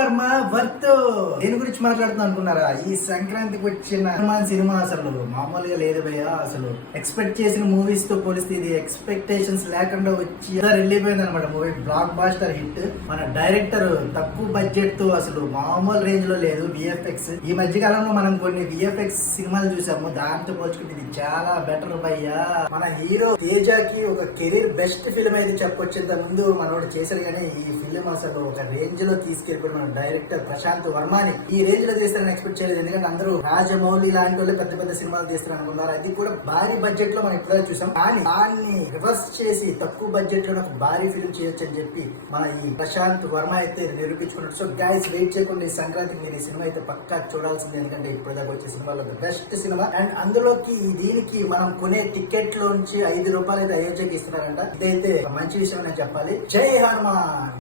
Varma worth దేని గురించి మాట్లాడుతున్నా అనుకున్నారా? ఈ సంక్రాంతికి వచ్చిన హనుమాన్ సినిమా అసలు మామూలుగా లేదు భయ్య. అసలు ఎక్స్పెక్ట్ చేసిన మూవీస్ తో పోలిస్తే ఇది ఎక్స్పెక్టేషన్స్ లేకుండా వచ్చి వెళ్ళిపోయింది అనమాట. Movie blockbuster hit. మన డైరెక్టర్ తక్కువ బడ్జెట్ తో అసలు మామూలు రేంజ్ లో లేదు. విఎఫ్ఎక్స్ ఈ మధ్య కాలంలో మనం కొన్ని విఎఫ్ఎక్స్ సినిమాలు చూసాము, దాంతో పోల్చుకుంటే ఇది చాలా బెటర్ భయ్యా. మన హీరో తేజాకి ఒక కెరీర్ బెస్ట్ ఫిల్మ్ అయితే చెప్పొచ్చు. ఇంత ముందు మనోడు చేశారు, కానీ ఈ ఫిల్మ్ అసలు ఒక రేంజ్ లో తీసుకెళ్ళిపోయి మన డైరెక్టర్ ప్రశాంత్ వర్మని ఈ రేంజ్ లో తీస్తారని ఎక్స్పెక్ట్ చేయలేదు. ఎందుకంటే అందరూ రాజమౌళి లాంటి వాళ్ళు పెద్ద పెద్ద సినిమాలు తీస్తారు అనుకున్నారు. అది కూడా భారీ బడ్జెట్ లో మనం ఇప్పుడే చూసాం. కానీ దాన్ని రివర్స్ చేసి తక్కువ బడ్జెట్ లో ఒక భారీ ఫిల్మ్ చేయొచ్చు అని చెప్పి మన ఈ ప్రశాంత్ వర్మ అయితే నిరూపించుకున్నాడు. సో గైస్, వెయిట్ చేయకుండా ఈ సంక్రాంతికి మీరు ఈ సినిమా అయితే పక్కా చూడాల్సింది. ఎందుకంటే ఇప్పుడు దాకా వచ్చే సినిమాలో బెస్ట్ సినిమా. అండ్ అందులోకి దీనికి మనం కొనే టికెట్ లో నుంచి 5 రూపాయలు అయితే అయోధ్యకి ఇస్తున్నారంట. ఇదైతే మంచి విషయం అని చెప్పాలి. జై హనుమాన్.